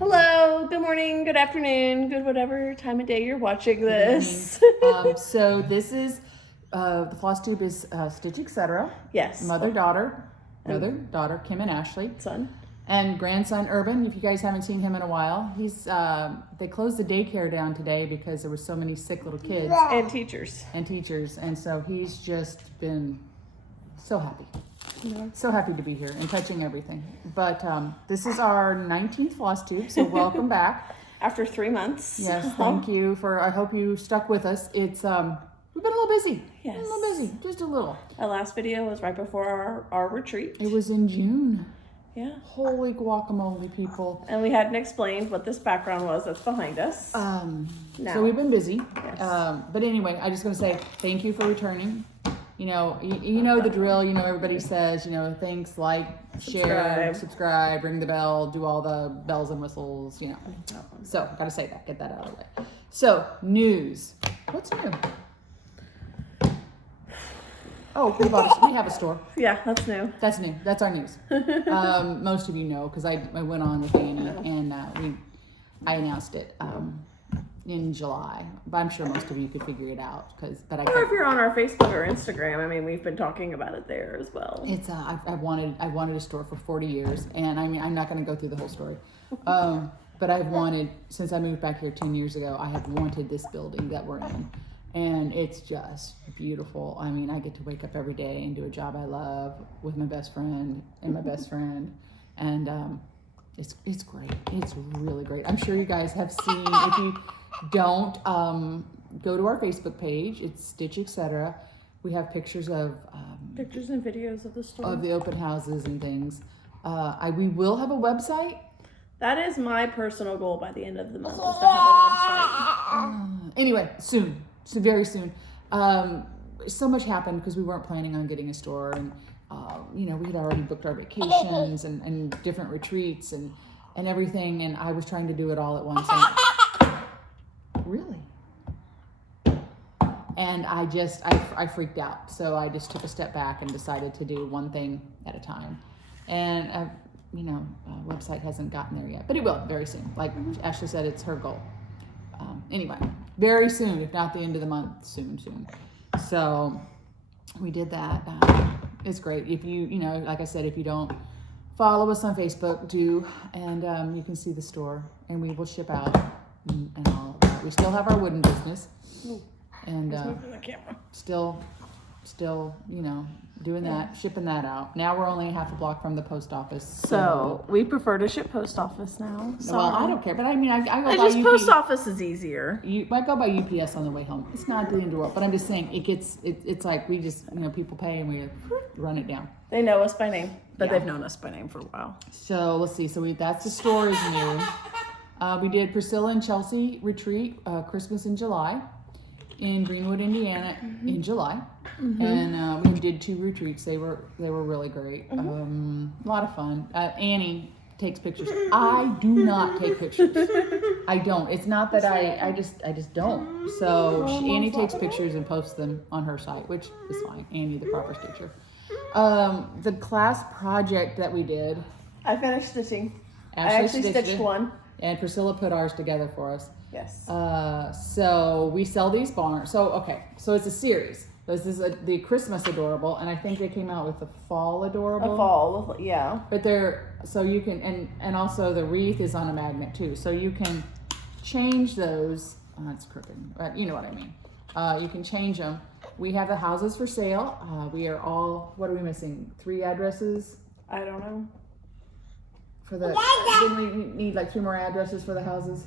Hello, good morning, good afternoon, good whatever time of day you're watching this. So this is, the Flosstube is Stitch, etc. Yes. Mother-daughter, Kim and Ashley. Son. And grandson, Urban. If you guys haven't seen him in a while, he's, they closed the daycare down today because there were so many sick little kids. And teachers. And so he's just been so happy. Yeah. So happy to be here and touching everything. But this is our 19th Flosstube, so welcome back. After 3 months. Yes, thank you for, I hope you stuck with us. It's, we've been a little busy. Yes. A little busy, just a little. Our last video was right before our retreat. It was in June. Yeah. Holy guacamole, people. And we hadn't explained what this background was that's behind us. So we've been busy. Yes. But anyway, I just going to say thank you for returning. You know, you know the drill. You know, everybody says, you know, thanks, like, share, subscribe, ring the bell, do all the bells and whistles, you know. So, got to say that, get that out of the way. So, news. What's new? Oh, we have a store. Yeah, that's new. That's new. That's our news. Most of you know, because I went on with Annie and I announced it in July. But I'm sure most of you could figure it out. Or if you're on our Facebook or Instagram, I mean, we've been talking about it there as well. It's I wanted a store for 40 years, and I mean, I'm not going to go through the whole story. But I've wanted, since I moved back here 10 years ago, I have wanted this building that we're in. And it's just beautiful. I mean, I get to wake up every day and do a job I love with my best friend and my best friend. And it's great. It's really great. I'm sure you guys have seen, if you don't, go to our Facebook page. It's Stitch, etc. We have pictures of... pictures and videos of the store. Of the open houses and things. We will have a website. That is my personal goal by the end of the month, is to have a website. Anyway, soon. So very soon. So much happened because we weren't planning on getting a store, and you know, we had already booked our vacations and different retreats and everything, and I was trying to do it all at once. And really? And I freaked out. So I just took a step back and decided to do one thing at a time. And you know, website hasn't gotten there yet, but it will very soon. Like Ashley said, it's her goal. Anyway, very soon, if not the end of the month, soon. So we did that. It's great. If you know, like I said, if you don't follow us on Facebook, do, and you can see the store, and we will ship out and all of that. We still have our wooden business, and still, you know, doing that, shipping that out. Now we're only half a block from the post office. So we prefer to ship post office now. So well, I don't care, but I mean, I go by just post office is easier. I go by UPS on the way home. It's not the end of the world, but I'm just saying it's like we just, you know, people pay and we run it down. They know us by name, but they've known us by name for a while. So let's see. So that's the store is new. We did Priscilla and Chelsea retreat, Christmas in July, in Greenwood, Indiana, in July. And we did 2 retreats. They were really great. A lot of fun. Annie takes pictures. I do not take pictures. I don't. It's not that I just don't. So Annie takes pictures and posts them on her site, which is fine. Annie, the proper stitcher. The class project that we did. I finished stitching. I actually stitched one. And Priscilla put ours together for us. Yes. So we sell these barns. So it's a series. This is the Christmas adorable, and I think they came out with the fall adorable. A fall, yeah. But so you can, and also the wreath is on a magnet too, so you can change those. Oh, it's crooked, but you know what I mean. You can change them. We have the houses for sale. We are all, what are we missing? 3 addresses? I don't know. Didn't we need like 3 more addresses for the houses?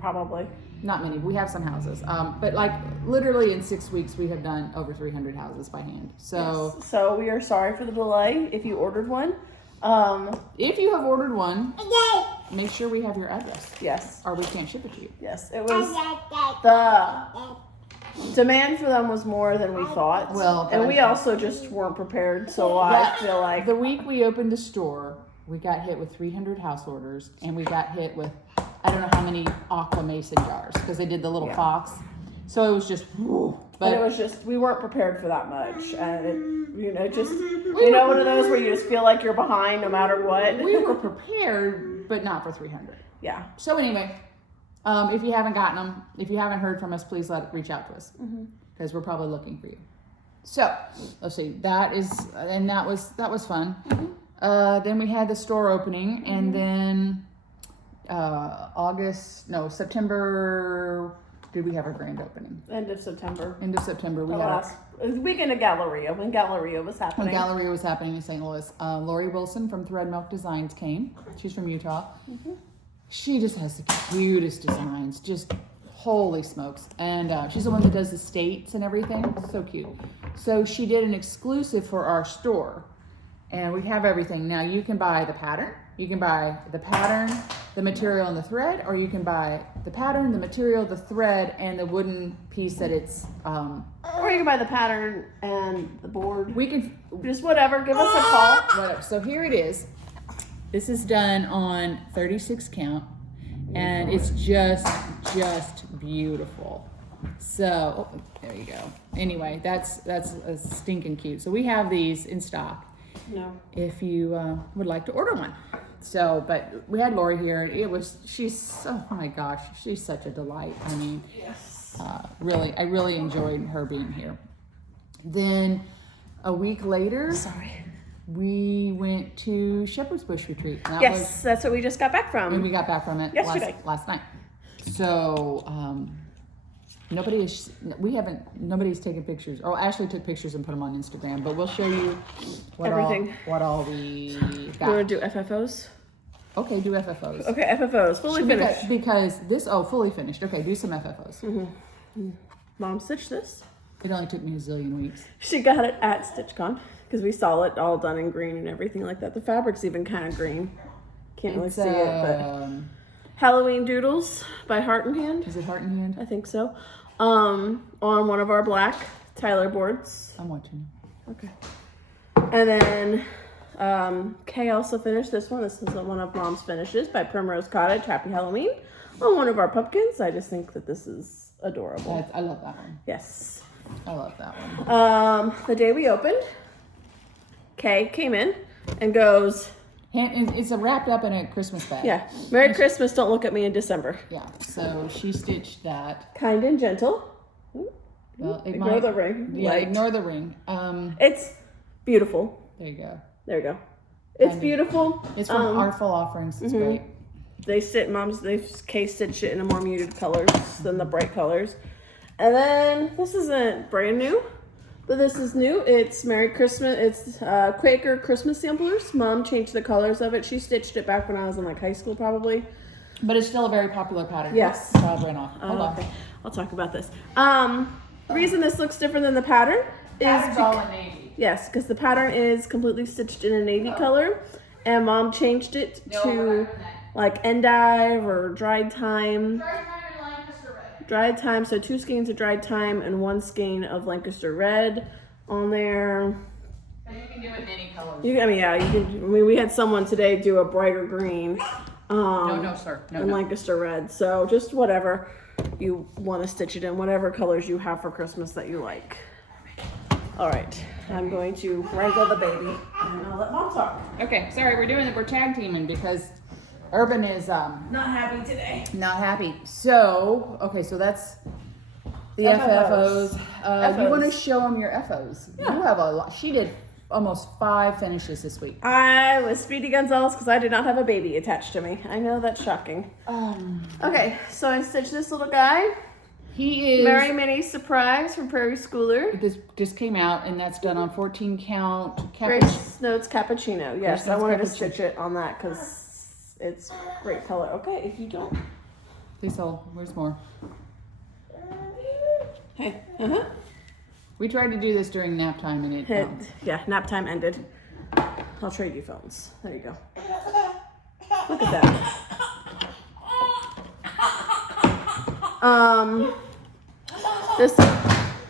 Probably. Not many. We have some houses. But like literally in 6 weeks, we have done over 300 houses by hand. So, yes. So we are sorry for the delay if you ordered one. If you have ordered one, make sure we have your address. Yes. Or we can't ship it to you. Yes. It was the demand for them was more than we thought. Well, and we also just weren't prepared. So I feel like the week we opened the store, we got hit with 300 house orders, and we got hit with, I don't know how many aqua mason jars, because they did the little fox. So it was just, But it was just, we weren't prepared for that much. And it, you know, just, you know, one of those where you just feel like you're behind no matter what. We were prepared, but not for 300. Yeah. So anyway, if you haven't gotten them, if you haven't heard from us, please reach out to us. Because we're probably looking for you. So, let's see. That was fun. Then we had the store opening, and then September, did we have our grand opening? End of September. End of September. We had the weekend of Galleria, when Galleria was happening. When Galleria was happening in St. Louis. Lori Wilson from Thread Milk Designs came. She's from Utah. She just has the cutest designs. Just holy smokes. And she's the one that does the states and everything. So cute. So she did an exclusive for our store. And we have everything. Now you can buy the pattern. You can buy the pattern, the material, and the thread, or you can buy the pattern, the material, the thread, and the wooden piece that it's. Or you can buy the pattern and the board. We can just whatever. Give us a call. Whatever. So here it is. This is done on 36 count, and it's just beautiful. So there you go. Anyway, that's stinking cute. So we have these in stock. No. If you would like to order one. So, but we had Lori here. Oh my gosh, she's such a delight. I mean, yes. I really enjoyed her being here. Then a week later, we went to Sheperds Bush Retreat. That's what we just got back from. And we got back from it last night. So, nobody's taken pictures. Oh, Ashley took pictures and put them on Instagram, but we'll show you what all we got. You want to do FFOs? Okay, do FFOs. Okay, FFOs, fully finished. Because fully finished. Okay, do some FFOs. Mom stitched this. It only took me a zillion weeks. She got it at StitchCon because we saw it all done in green and everything like that. The fabric's even kind of green. Can't really see it, but Halloween Doodles by Heart and Hand. Is it Heart and Hand? I think so. On one of our black Tyler boards. I'm watching. Okay. And then Kay also finished this one. This is one of Mom's finishes by Primrose Cottage. Happy Halloween. On one of our pumpkins. I just think that this is adorable. I love that one. Yes. I love that one. The day we opened, Kay came in and goes... It's wrapped up in a Christmas bag. Yeah. Merry Christmas, don't look at me in December. Yeah. So she stitched that. Kind and gentle. Well, ignore the ring. Yeah, ignore the ring. It's beautiful. There you go. There you go. It's beautiful. It's from Artful Offerings. It's great. Kay stitched it in a more muted colors than the bright colors. And then this isn't brand new. But this is new. It's Merry Christmas. It's Quaker Christmas samplers. Mom changed the colors of it. She stitched it back when I was in high school probably. But it's still a very popular pattern. Yes. Hold on. Okay. I'll talk about this. The reason this looks different than the pattern is all in navy. Yes, because the pattern is completely stitched in a navy color, and Mom changed it to like endive or dried thyme. Dried thyme, so 2 skeins of dried thyme and 1 skein of Lancaster red on there. But you can do it in any colors. You can. We had someone today do a brighter green. No, sir. No, and Lancaster red. So just whatever you want to stitch it in, whatever colors you have for Christmas that you like. All right, I'm going to wrangle the baby, and I'll let Mom talk. Okay, sorry, we're tag teaming because Urban is not happy today. Not happy. So, okay, so that's the FFOs. You want to show them your FOs? Yeah. You have a lot. She did almost 5 finishes this week. I was Speedy Gonzalez because I did not have a baby attached to me. I know that's shocking. Okay, so I stitched this little guy. He is Merry Mini Surprise from Prairie Schooler. This just came out, and that's done on 14 count. Grace Notes Cappuccino. Yes, I wanted to stitch it on that because it's great color. Okay, if you don't. Please hold. Where's more? Hey. We tried to do this during nap time, and it. Yeah, nap time ended. I'll trade you phones. There you go. Look at that.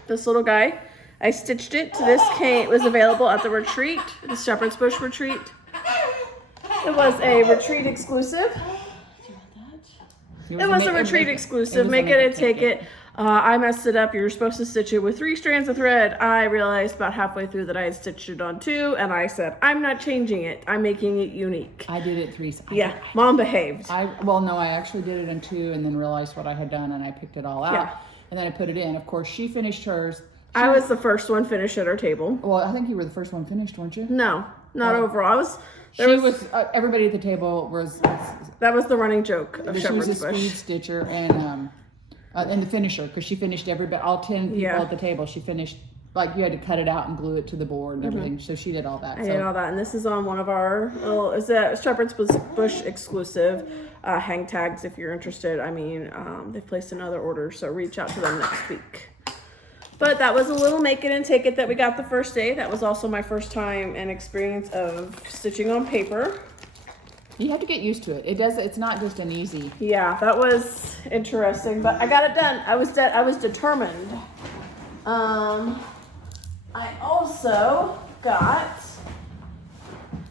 This little guy, I stitched it. This was available at the retreat, the Sheperds Bush retreat. It was a retreat exclusive. It was a retreat exclusive. Make it and take it. I messed it up. You were supposed to stitch it with 3 strands of thread. I realized about halfway through that I had stitched it on 2, and I said, I'm not changing it. I'm making it unique. I did it 3. Yeah, Mom behaved. Well, no, I actually did it in 2 and then realized what I had done, and I picked it all out. Yeah. And then I put it in. Of course, she finished hers. I was the first one finished at our table. Well, I think you were the first one finished, weren't you? No, not overall. Everybody at the table was. That was the running joke of She Shepherd's was a Bush. speed stitcher and the finisher, because she finished all 10 people Yeah. at the table. She finished, like, you had to cut it out and glue it to the board and everything. So she did all that. I did all that, and this is on one of our is a Shepherd's Bush exclusive hang tags. If you're interested, I mean, they've placed another order, so reach out to them next week. But that was a little make it and take it that we got the first day. That was also my first time and experience of stitching on paper. You have to get used to it. It's not just an easy. Yeah, that was interesting, but I got it done. I was determined. I also got.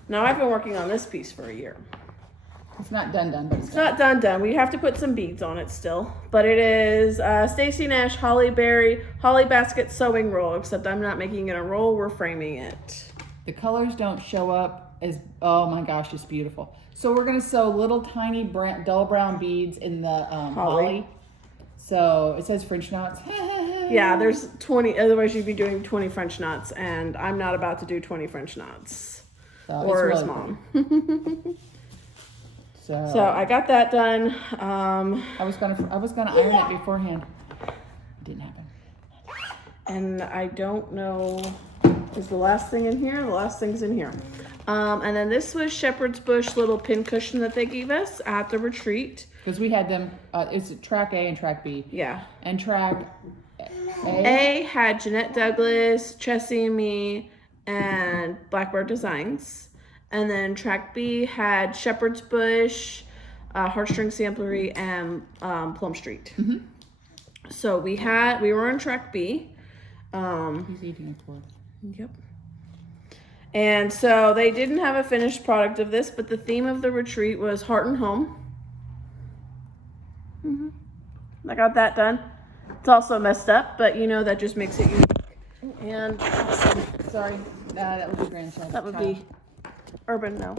Now I've been working on this piece for a year. It's not done, but It's not done. We have to put some beads on it still, but it is Stacy Nash Holly Basket sewing roll. Except I'm not making it a roll. We're framing it. The colors don't show up as. Oh my gosh, it's beautiful. So we're gonna sew little tiny dull brown beads in the holly. So it says French knots. Yeah, there's 20. Otherwise, you'd be doing 20 French knots, and I'm not about to do 20 French knots. So Or it's his really mom. So I got that done. I was gonna iron it beforehand. It didn't happen. And I don't know. Is the last thing in here? The last thing's in here. And then this was Shepherd's Bush little pin cushion that they gave us at the retreat. Because we had them. It's track A and track B. Yeah. And track A had Jeanette Douglas, Chessie and me, and Blackbird Designs. And then track B had Shepherd's Bush, Heartstring Sampler, and Plum Street. Mm-hmm. So we were on track B. He's eating a cord. Yep. And so they didn't have a finished product of this, but the theme of the retreat was Heart and Home. I got that done. It's also messed up, but that just makes it unique. And Sorry, that would be grandchild. that would be Urban now.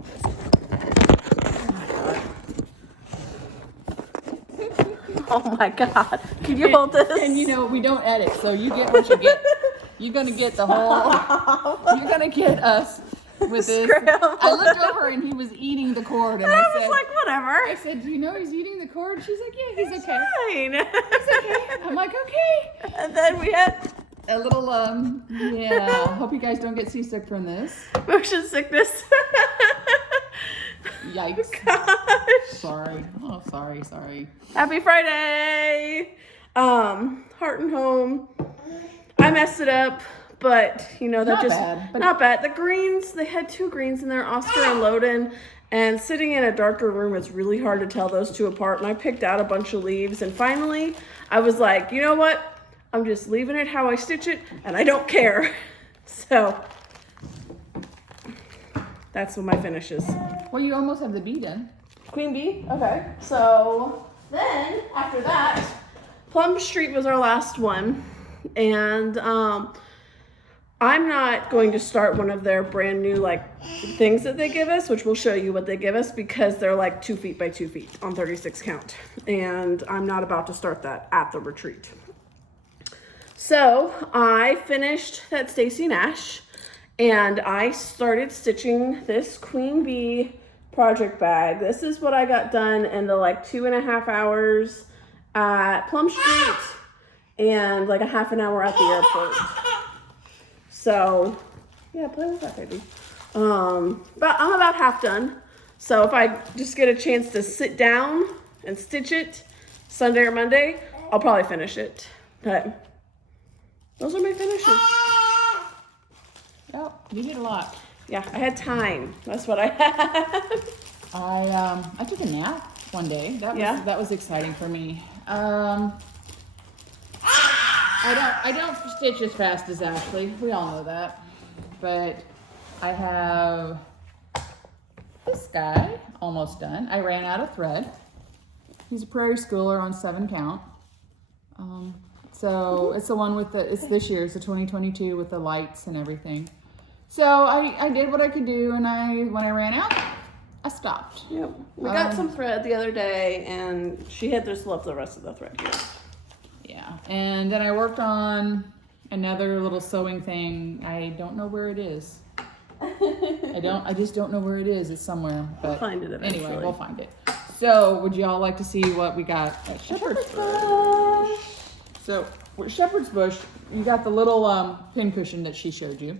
Oh my God. Can you hold this? And we don't edit, so you get what you get. You're gonna get the whole. You're gonna get us with this. Scramble. I looked over and he was eating the cord, and I I was said, like, whatever. I said, do you know he's eating the cord? She's like, yeah, he's okay. Fine. He's okay. I'm like, okay. And then we had A little, yeah. Hope you guys don't get seasick from this. motion sickness. Yikes. Gosh. Sorry. Oh, sorry. Happy Friday. Heart and Home. I messed it up, but that Not just bad, but- not bad. The greens, they had 2 greens in there, Oscar and Loden, and sitting in a darker room, it's really hard to tell those 2 apart. And I picked out a bunch of leaves, and finally, I was like, you know what? I'm just leaving it how I stitch it, and I don't care. So that's what my finish is. Well, you almost have the bee done. Queen bee. Okay. So then after that, Plum Street was our last one. And I'm not going to start one of their brand new things that they give us, which we'll show you what they give us, because they're 2 feet by 2 feet on 36 count. And I'm not about to start that at the retreat. So I finished that Stacy Nash, and I started stitching this Queen Bee project bag. This is what I got done in the 2.5 hours at Plum Street. And a half an hour at the airport. So, yeah, play with that, baby. But I'm about half done. So if I just get a chance to sit down and stitch it Sunday or Monday, I'll probably finish it. But those are my finishes. Well, you did a lot. Yeah, I had time. That's what I had. I took a nap one day. That was exciting for me. I don't stitch as fast as Ashley. We all know that. But I have this guy almost done. I ran out of thread. He's a prairie schooler on 7 count. So it's the one with it's this year's, the 2022 with the lights and everything. So I did what I could do, and when I ran out, I stopped. Yep. We got some thread the other day, and she had just left the rest of the thread here. Yeah, and then I worked on another little sewing thing. I don't know where it is. I just don't know where it is. It's somewhere, but we'll find it eventually. Anyway, we'll find it. So, would you all like to see what we got at Sheperds Bush? So, with Sheperds Bush, you got the little pin cushion that she showed you.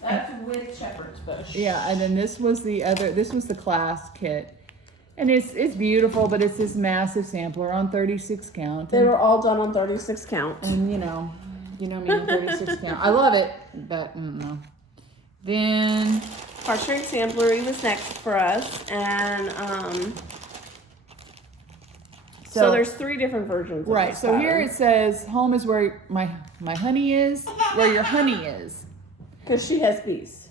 That's with Sheperds Bush. Yeah, and then this was the class kit. And it's beautiful, but it's this massive sampler on 36 count. They were all done on 36 count. And you know me, 36 count. I love it, but no. Then Heartstring Sampler, he was next for us, and so there's 3 different versions. Right. So here it says, "Home is where my honey is, where your honey is." Because she has bees.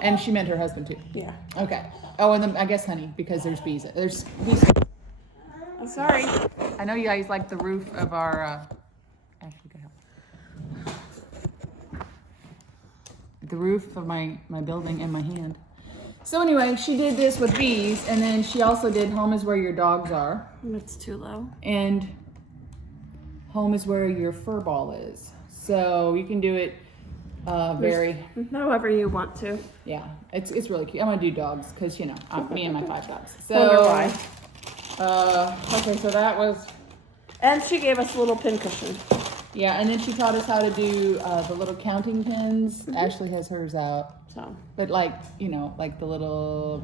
And she meant her husband too. Yeah. Okay. Oh, and then I guess honey, because there's bees. There's bees. I'm sorry. I know you guys like the roof of our. Actually, go help. The roof of my building in my hand. So anyway, she did this with bees, and then she also did "Home is where your dogs are." It's too low. And "Home is where your fur ball is." So you can do it however you want to. Yeah, it's really cute. I'm gonna do dogs because me and my 5 dogs. So wonder why. Okay, so that was. And she gave us a little pin cushion. Yeah, and then she taught us how to do the little counting pins. Mm-hmm. Ashley has hers out. So, but like the little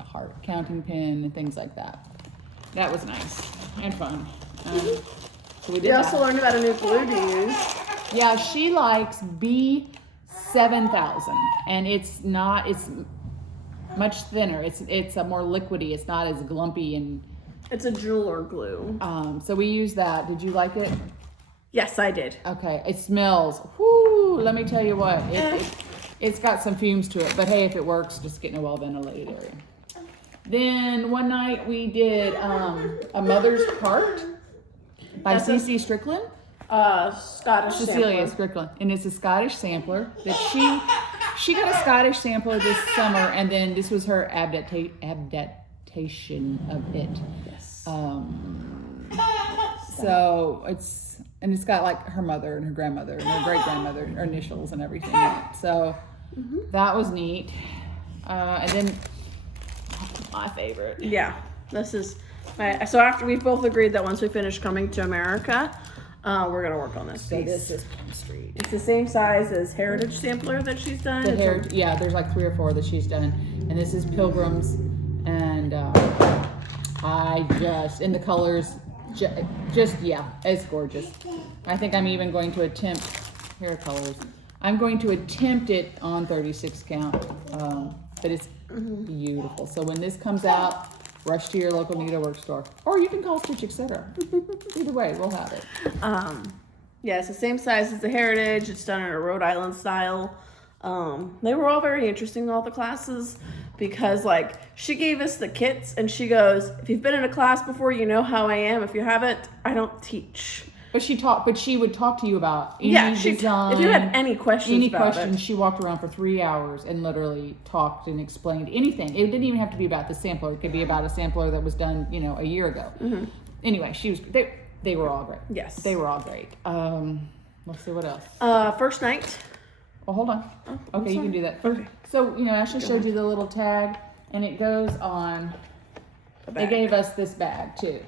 heart counting pin and things like that. That was nice and fun. So we did. We also learned about a new glue to use. Yeah, she likes B7000, and it's much thinner. It's a more liquidy. It's not as glumpy and. It's a jeweler glue. So we use that. Did you like it? Yes, I did. Okay, it smells. Whoo! Let me tell you what. It's got some fumes to it, but hey, if it works, just get in a well ventilated area. Then one night we did a Mother's Heart by C.C. Strickland. Scottish Cecilia sampler. Strickland, and it's a Scottish sampler that she got a Scottish sampler this summer, and then this was her adaptation of it. Yes. So it's got like her mother and her grandmother and her great grandmother, her initials and everything in it. So that was neat. And then my favorite. Yeah, this is so after we've both agreed that once we finish Coming to America, we're gonna work on this piece. So this is Plum Street. It's the same size as Heritage Sampler that she's done. There's like 3 or 4 that she's done, and this is Pilgrims, and in the colors, it's gorgeous. I think I'm even going to attempt hair colors. I'm going to attempt it on 36 count, but it's beautiful. So when this comes out, rush to your local needlework store, or you can call Stitch Etc. Either way, we'll have it. Yeah, it's the same size as the Heritage. It's done in a Rhode Island style. They were all very interesting, all the classes, because she gave us the kits and she goes, if you've been in a class before, you know how I am. If you haven't, I don't teach. But she would talk to you about any design. If you had any questions, she walked around for 3 hours and literally talked and explained anything. It didn't even have to be about the sampler. It could be about a sampler that was done, a year ago. Mm-hmm. Anyway, they were all great. Yes. They were all great. Let's see what else. First night. Well, hold on. Okay, you can do that. Okay. So, Ashley showed you the little tag, and it goes on. They gave us this bag, too.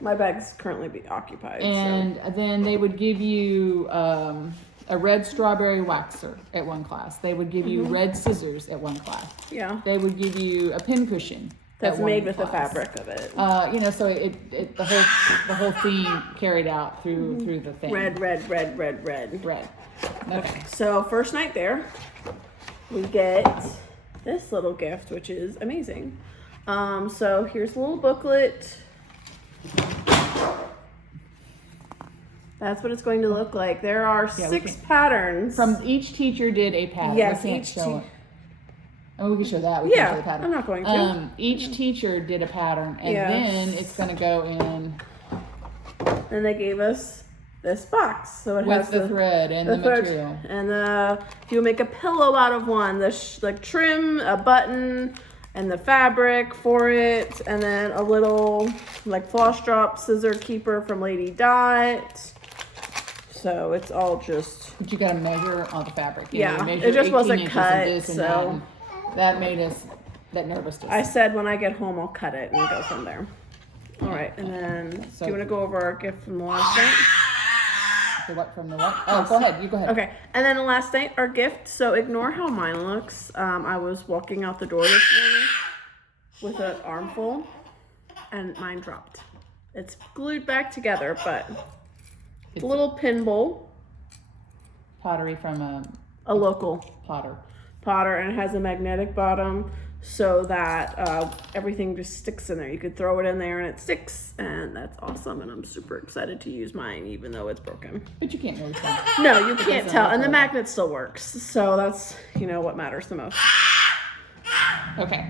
My bag's currently occupied. And then they would give you a red strawberry waxer at one class. They would give you red scissors at one class. Yeah. They would give you a pin cushion. That's made with the fabric of it. So the whole theme carried out through the thing. Red. Okay. So first night there, we get this little gift, which is amazing. So here's a little booklet. That's what it's going to look like. There are 6 patterns. From each teacher did a pattern. Yes, we can't show it. And we can show that. We can show the pattern. I'm not going to. Each teacher did a pattern, and then it's going to go in. And they gave us this box. So it with has the thread and the thread, material. and if you make a pillow out of one, the like trim, a button, and the fabric for it, and then a little like floss drop scissor keeper from Lady Dot. So it's all just. But you got to measure all the fabric. Yeah, measure it just 18 wasn't inches cut, and this and so that made us nervous. I said when I get home I'll cut it and go from there. All right, and then So- do you want to go over our gift from the last night? The what from the what? Oh, go ahead. You go ahead. Okay, and then the last night, our gift. So ignore how mine looks. I was walking out the door this morning with an armful, and mine dropped. It's glued back together, but it's a little pin bowl, Pottery from a local potter. and it has a magnetic bottom so that everything just sticks in there. You could throw it in there and it sticks, and that's awesome. And I'm super excited to use mine, even though it's broken. But you can't really tell. No, you can't doesn't tell, look and the like magnet still works. So that's what matters the most. Okay.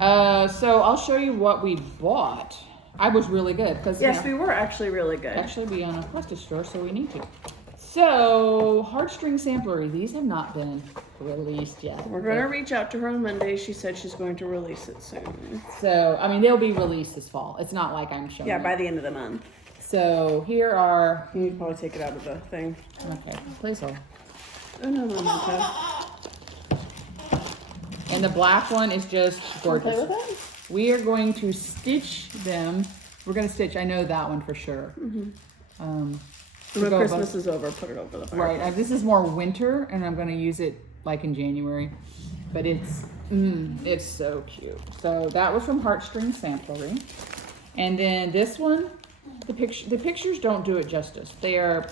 So I'll show you what we bought. I was really good because Yes, we were actually really good. actually we own a plastic store, so we need to. So Heartstring Sampler. These have not been released yet. We're going to reach out to her on Monday. She said she's going to release it soon. So I mean, they'll be released this fall. It's not like I'm showing. Yeah, you. by the end of the month. So here are. You need to probably take it out of the thing. Okay, please hold. Oh, no. And the black one is just gorgeous. Play with it? We are going to stitch them. We're going to stitch. I know that one for sure. When go Christmas above- is over, put it over the fire. Right. This is more winter, and I'm going to use it like in January. But it's so cute. So that was from Heartstring Sampler. And then this one, the pictures don't do it justice. They are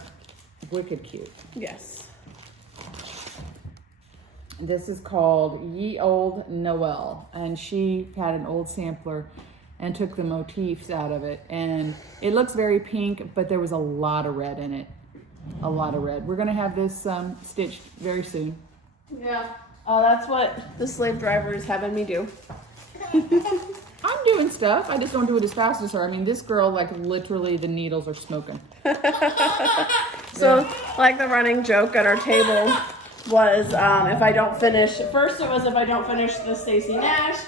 wicked cute. Yes. This is called Ye Old Noel, and she had an old sampler and took the motifs out of it, and it looks very pink, but there was a lot of red in it. A lot of red. We're gonna have this stitched very soon. Yeah. That's what the slave driver is having me do. I'm doing stuff. I just don't do it as fast as her. I mean, this girl, like, literally the needles are smoking. So, like the running joke at our table was if I don't finish, first it was if I don't finish the Stacey Nash,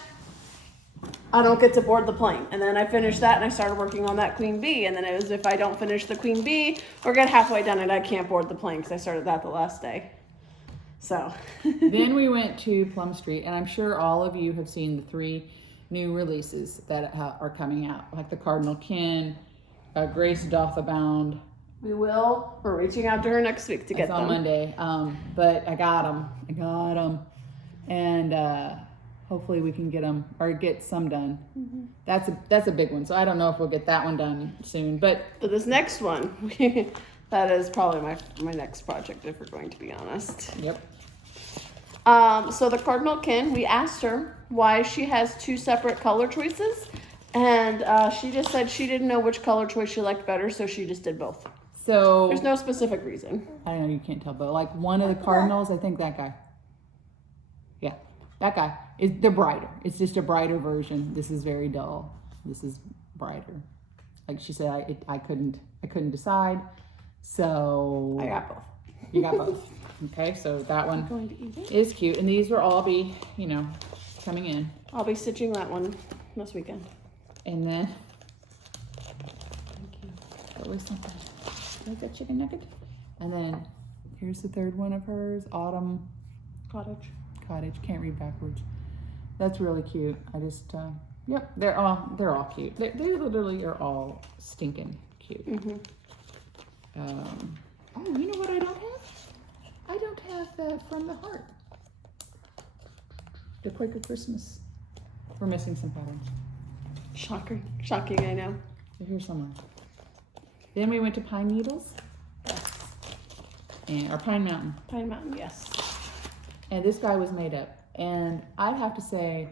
I don't get to board the plane. And then I finished that and I started working on that Queen Bee. And then it was if I don't finish the Queen Bee or get halfway done and I can't board the plane because I started that the last day. So. Then we went to Plum Street, and I'm sure all of you have seen the 3 new releases that are coming out, like the Cardinal Kin, Grace Doth Abound. We will. We're reaching out to her next week to get them. On Monday. But I got them. And hopefully we can get them or get some done. That's a big one. So I don't know if we'll get that one done soon. But this next one, that is probably my next project if we're going to be honest. yep. So the Cardinal Kin, we asked her why she has 2 separate color choices. And she just said she didn't know which color choice she liked better, so she just did both. So There's no specific reason. I know you can't tell, but like one of the Cardinals, I think that guy. Yeah, that guy. They're brighter. It's just a brighter version. This is very dull. This is brighter. Like she said, I couldn't decide. So I got both. You got both. Okay, so that one is cute, and these will all be, coming in. I'll be stitching that one this weekend. And then, that was something. Like that chicken nugget. And then here's the third one of hers, Autumn Cottage. Can't read backwards. That's really cute. I just, yep, they're all cute. They literally are all stinking cute. Oh, you know what I don't have? I don't have From the Heart. The Quaker Christmas. We're missing some patterns. Shocking, I know. So here's someone. Then we went to Pine Needles. Or Pine Mountain. Pine Mountain, yes. And this guy was made up. And I'd have to say,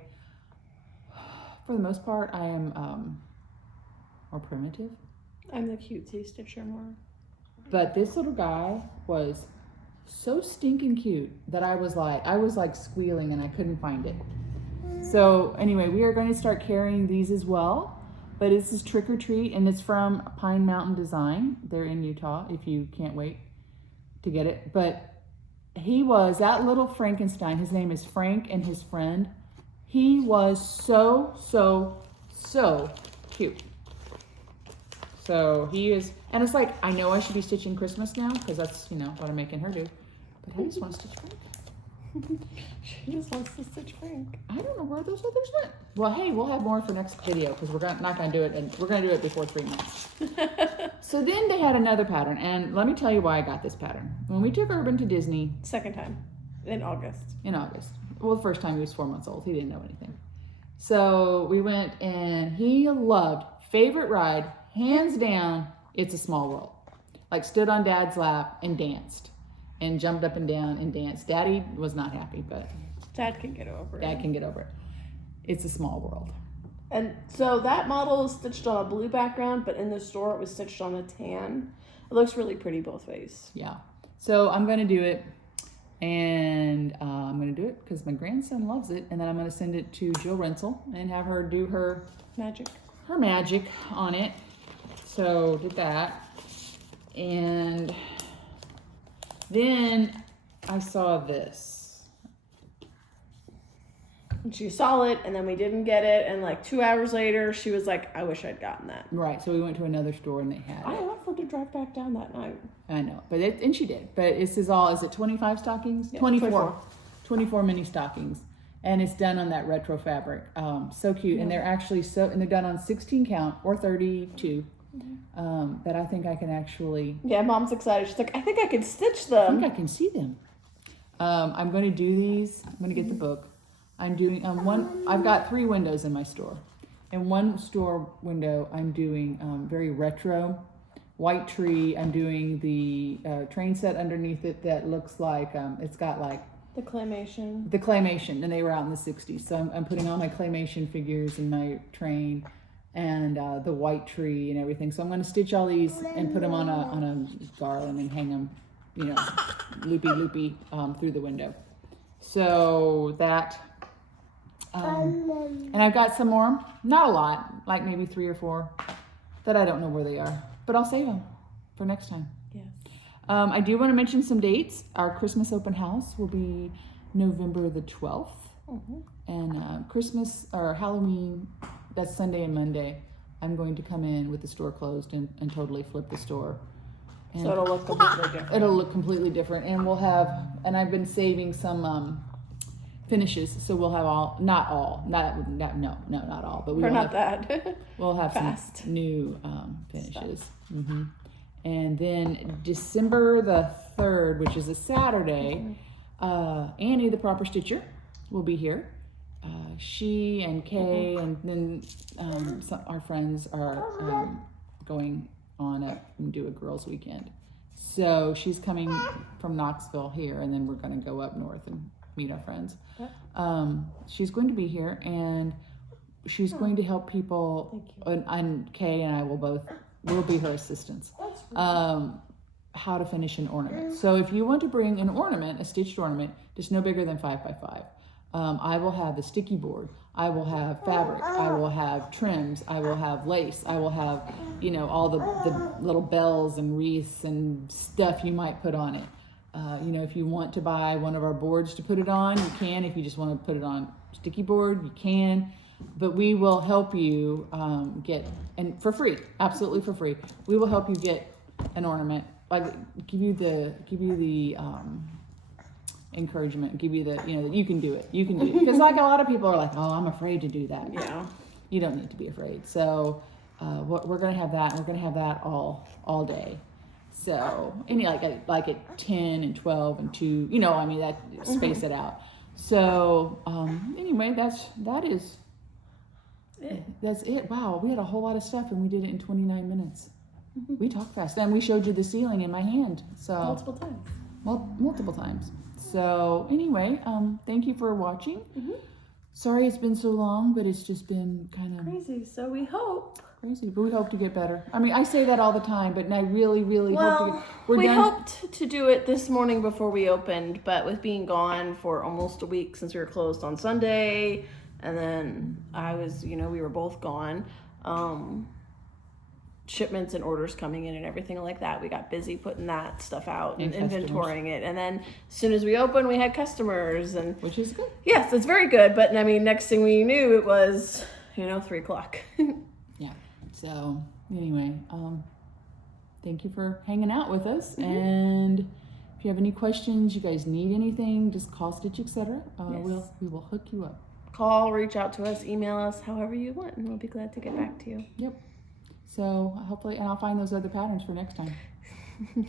for the most part, I am more primitive. I'm the cutesy stitcher more. But this little guy was so stinking cute that I was like squealing and I couldn't find it. So anyway, we are going to start carrying these as well. But this is Trick or Treat, and it's from Pine Mountain Design. They're in Utah, if you can't wait to get it. But he was, that little Frankenstein, his name is Frank, and his friend, he was so cute. So he is, and it's like, I know I should be stitching Christmas now, because that's, you know, what I'm making her do. But I just want to stitch Frank. She just wants to stitch Frank. I don't know where those others went. Well, hey, we'll have more for next video because we're not going to do it, and we're going to do it before 3 months. So then they had another pattern, and let me tell you why I got this pattern. When we took Urban to Disney, Second time in August. Well, the first time he was 4 months old, he didn't know anything. So we went, and he loved favorite ride, hands down. It's a Small World. Like stood on Dad's lap and danced. And jumped up and down and danced. Daddy was not happy, but Dad can get over it. Dad can get over it. It's a Small World. And so that model is stitched on a blue background, but in the store it was stitched on a tan. It looks really pretty both ways. Yeah. So I'm going to do it, and I'm going to do it because my grandson loves it, and then I'm going to send it to Jill Rensel and have her do her magic on it. So did that, and then I saw this. And she saw it, and then we didn't get it, and like 2 hours later, she was like, I wish I'd gotten that. Right, so we went to another store, and they had it. I offered to drive back down that night. I know, but and she did. But this is all, is it 25 stockings? Yeah, 24 mini stockings. And it's done on that retro fabric. So cute. Yeah. And they're actually and they're done on 16 count or 32. That I think I can actually. Yeah, Mom's excited. She's like, I think I can stitch I them. think I can see them. I'm going to do these. I'm going to get the book. I'm doing I've got 3 windows in my store. In one store window, I'm doing very retro, white tree. I'm doing the train set underneath it that looks like it's got like The claymation. the claymation, and they were out in the 60s. So I'm putting all my claymation figures in my train, and the white tree and everything. So I'm going to stitch all these and put them on a garland and hang them, you know, loopy through the window. So that, and I've got some more, not a lot, like maybe 3 or 4 that I don't know where they are, but I'll save them for next time. Yes. I do want to mention some dates. Our Christmas open house will be November the 12th. And Christmas or Halloween, that's Sunday and Monday, I'm going to come in with the store closed and totally flip the store. And So it'll look completely different. it'll look completely different, and we'll have, and I've been saving some finishes, so we'll have not all, but we Or will not have, that. we'll have Fast. some new finishes. And then December the 3rd, which is a Saturday, Annie, the Proper Stitcher, will be here. She and Kay and then our friends are going on and do a girls' weekend. So she's coming from Knoxville here, and then we're going to go up north and meet our friends. She's going to be here, and she's going to help people, and Kay and I will be her assistants. How to finish an ornament. So if you want to bring an ornament, a stitched ornament, just no bigger than 5 by 5. I will have the sticky board. I will have fabric. I will have trims. I will have lace. I will have, you know, all the little bells and wreaths and stuff you might put on it. You know, if you want to buy one of our boards to put it on, you can. If you just want to put it on sticky board, you can. But we will help you get, and for free, absolutely for free. We will help you get an ornament. Like give you the encouragement, give you the, you know, that you can do it. You can do it. Because like a lot of people are like, oh, I'm afraid to do that. Yeah. You don't need to be afraid. So we're going to have that, and we're going to have that all day. So any like at 10 and 12 and 2, you know, I mean, that space it out. So anyway, that's it. Wow, we had a whole lot of stuff, and we did it in 29 minutes. We talked fast, and we showed you the ceiling in my hand. So Multiple times. Multiple times. So anyway, thank you for watching. Sorry it's been so long, but it's just been kind of Crazy. So we hope. crazy. But we hope to get better. I mean, I say that all the time, but I really, really hope to get. We hoped to do it this morning before we opened, but with being gone for almost a week since we were closed on Sunday, and then we were both gone. shipments and orders coming in and everything like that. We got busy putting that stuff out and customers. inventorying it. And then as soon as we opened, we had customers. And Which is good. yes, it's very good. But I mean, next thing we knew, it was, 3:00. Yeah. So anyway, thank you for hanging out with us. And if you have any questions, you guys need anything, just call Stitch, etc. Yes. We will hook you up. Call, reach out to us, email us, however you want, and we'll be glad to get back to you. Yep. So hopefully, and I'll find those other patterns for next time.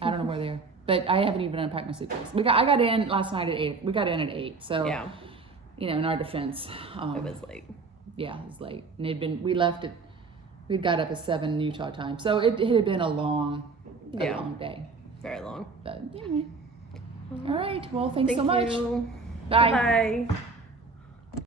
I don't know where they are, but I haven't even unpacked my suitcase. I got in last night at 8. We got in at 8. So Yeah, in our defense, it was late. Yeah, it was late, and we got up at 7 Utah time, so it had been a long day. Very long. But anyway, all right. Well, thanks Thank so much. you. Bye. Bye.